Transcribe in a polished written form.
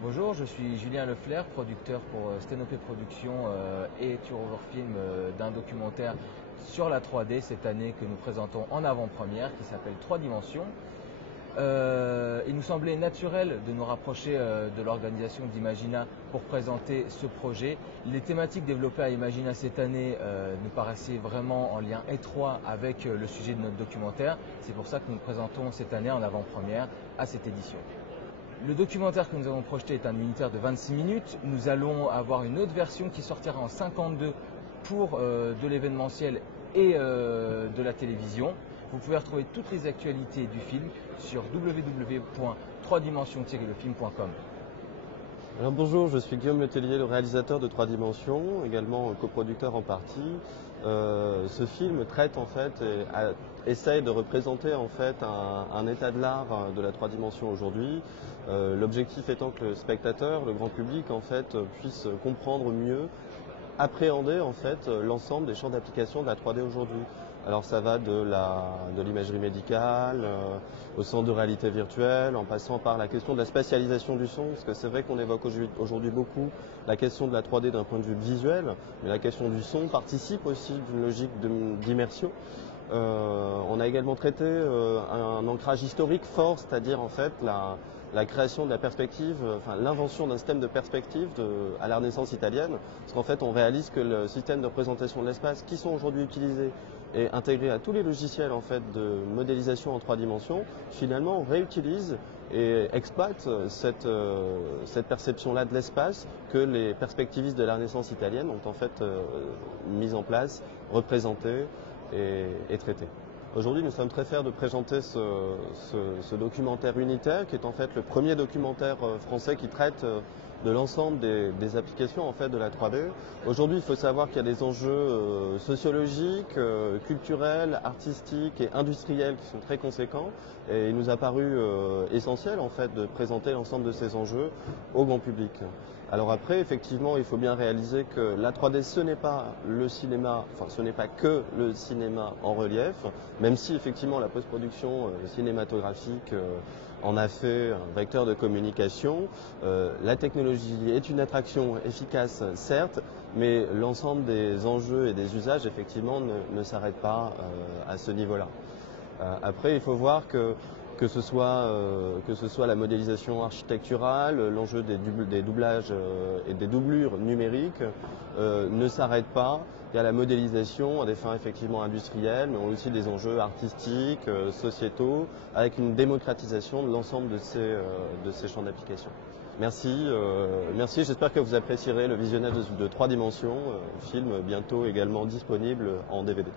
Bonjour, je suis Julien Lefler, producteur pour Stenopé Productions et Tour Over Film d'un documentaire sur la 3D cette année que nous présentons en avant-première qui s'appelle 3 Dimensions. Il nous semblait naturel de nous rapprocher de l'organisation d'Imagina pour présenter ce projet. Les thématiques développées à Imagina cette année nous paraissaient vraiment en lien étroit avec le sujet de notre documentaire. C'est pour ça que nous le présentons cette année en avant-première à cette édition. Le documentaire que nous avons projeté est un unitaire de 26 minutes. Nous allons avoir une autre version qui sortira en 52 pour de l'événementiel et de la télévision. Vous pouvez retrouver toutes les actualités du film sur www.3dimensions-lefilm.com. Alors bonjour, je suis Guillaume Letellier, le réalisateur de 3 Dimensions, également coproducteur en partie. Ce film traite en fait, essaye de représenter en fait un état de l'art de la 3 dimensions aujourd'hui. L'objectif étant que le spectateur, le grand public en fait, puisse comprendre mieux, appréhender en fait l'ensemble des champs d'application de la 3D aujourd'hui. Alors ça va de l'imagerie médicale, au centre de réalité virtuelle, en passant par la question de la spatialisation du son, parce que c'est vrai qu'on évoque aujourd'hui beaucoup la question de la 3D d'un point de vue visuel, mais la question du son participe aussi d'une logique d'immersion. On a également traité un ancrage historique fort, c'est-à-dire en fait la création de la perspective, enfin l'invention d'un système de perspective à la Renaissance italienne, parce qu'en fait on réalise que le système de représentation de l'espace qui sont aujourd'hui utilisés et intégrés à tous les logiciels en fait de modélisation en 3 dimensions, finalement on réutilise et exploite cette perception-là de l'espace que les perspectivistes de la Renaissance italienne ont en fait mise en place, représentée et traité. Aujourd'hui, nous sommes très fiers de présenter ce documentaire unitaire qui est en fait le premier documentaire français qui traite de l'ensemble des applications en fait de la 3D. Aujourd'hui, il faut savoir qu'il y a des enjeux sociologiques, culturels, artistiques et industriels qui sont très conséquents et il nous a paru essentiel en fait de présenter l'ensemble de ces enjeux au grand public. Alors après, effectivement, il faut bien réaliser que la 3D, ce n'est pas le cinéma, enfin ce n'est pas que le cinéma en relief, même si effectivement la post-production cinématographique en a fait un vecteur de communication. La technologie est une attraction efficace, certes, mais l'ensemble des enjeux et des usages, effectivement, ne s'arrêtent pas à ce niveau-là. Après, il faut voir que ce soit la modélisation architecturale, l'enjeu des doublages et des doublures numériques ne s'arrête pas. Il y a la modélisation à des fins effectivement industrielles, mais aussi des enjeux artistiques, sociétaux, avec une démocratisation de l'ensemble de ces champs d'application. Merci, j'espère que vous apprécierez le visionnage de 3 dimensions, film bientôt également disponible en DVD.